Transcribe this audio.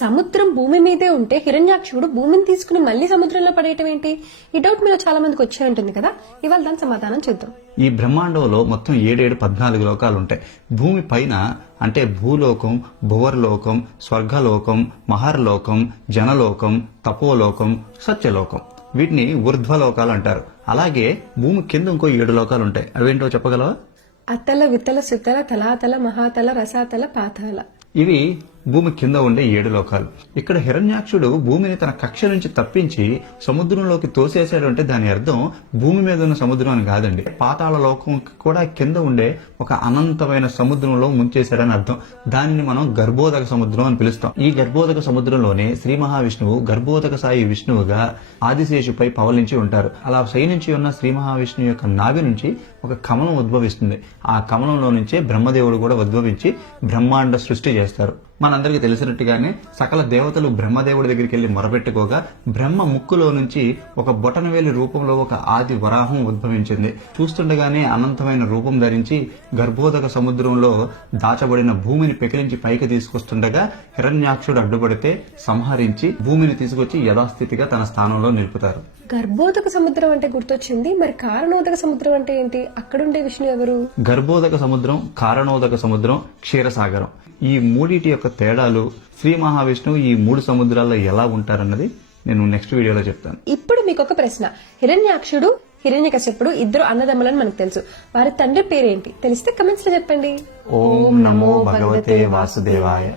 సముద్రం భూమి మీదే ఉంటే హిరణ్యాక్షుడు భూమిని తీసుకుని మళ్ళీ సముద్రంలో పడేయటం ఏంటి? ఈ డౌట్ మీలో చాలా మందికి వచ్చే ఉంటుంది కదా. ఇవాళ దాని సమాధానం చూద్దాం. ఈ బ్రహ్మాండంలో మొత్తం 14 లోకాలు ఉంటాయి. భూమి పైన అంటే భూలోకం, భువర్లోకం, స్వర్గలోకం, మహర్లోకం, జనలోకం, తపోలోకం, సత్యలోకం, వీటిని ఊర్ధ్వలోకాలు అంటారు. అలాగే భూమి కింద ఇంకో 7 లోకాలు ఉంటాయి. అవేంటో చెప్పగలవా? అతల, వితల, సుతల, తలాతల, మహాతల, రసాతల, పాతాల. ఇవి భూమి కింద ఉండే 7 లోకాలు. ఇక్కడ హిరణ్యాక్షుడు భూమిని తన కక్ష నుంచి తప్పించి సముద్రంలోకి తోసేశాడు అంటే దాని అర్థం భూమి మీద ఉన్న సముద్రం అని కాదండి. పాతాళ లోకం కూడా కింద ఉండే ఒక అనంతమైన సముద్రంలో ముంచేశాడని అర్థం. దానిని మనం గర్భోదక సముద్రం అని పిలుస్తాం. ఈ గర్భోదక సముద్రంలోనే శ్రీ మహావిష్ణువు గర్భోదక సాయి విష్ణువుగా ఆదిశేషుపై పవలించి ఉంటారు. అలా శయనించి ఉన్న శ్రీ మహావిష్ణువు యొక్క నాభి నుంచి ఒక కమలం ఉద్భవిస్తుంది. ఆ కమలంలో నుంచే బ్రహ్మదేవుడు కూడా ఉద్భవించి బ్రహ్మాండ సృష్టి చేస్తారు. మనందరికీ తెలిసినట్టుగానే సకల దేవతలు బ్రహ్మదేవుడి దగ్గరికి వెళ్లి మొరపెట్టుకోగా బ్రహ్మ ముక్కులో నుంచి ఒక బొటనవేలి రూపంలో ఒక ఆది వరాహం ఉద్భవించింది. చూస్తుండగానే అనంతమైన రూపం ధరించి గర్భోదక సముద్రంలో దాచబడిన భూమిని పెకిలించి పైకి తీసుకొస్తుండగా హిరణ్యాక్షుడు అడ్డుపడితే సంహరించి భూమిని తీసుకొచ్చి యథాస్థితిగా తన స్థానంలో నిలుపుతారు. గర్భోదక సముద్రం అంటే గుర్తొచ్చింది. మరి కారణోదక సముద్రం అంటే ఏంటి? అక్కడుండే విష్ణు ఎవరు? గర్భోదక సముద్రం, కారణోదక సముద్రం, క్షీరసాగరం, ఈ మూడిటి యొక్క తేడాలు, శ్రీ మహావిష్ణువు ఈ 3 సముద్రాల్లో ఎలా ఉంటారన్నది నేను నెక్స్ట్ వీడియోలో చెప్తాను. ఇప్పుడు మీకు ఒక ప్రశ్న. హిరణ్యాక్షుడు, హిరణ్యకశ్యపుడు ఇద్దరు అన్నదమ్ములని మనకు తెలుసు. వారి తండ్రి పేరేంటి? తెలిస్తే కమెంట్స్ లో చెప్పండి. ఓం నమో భగవతే వాసుదేవాయ.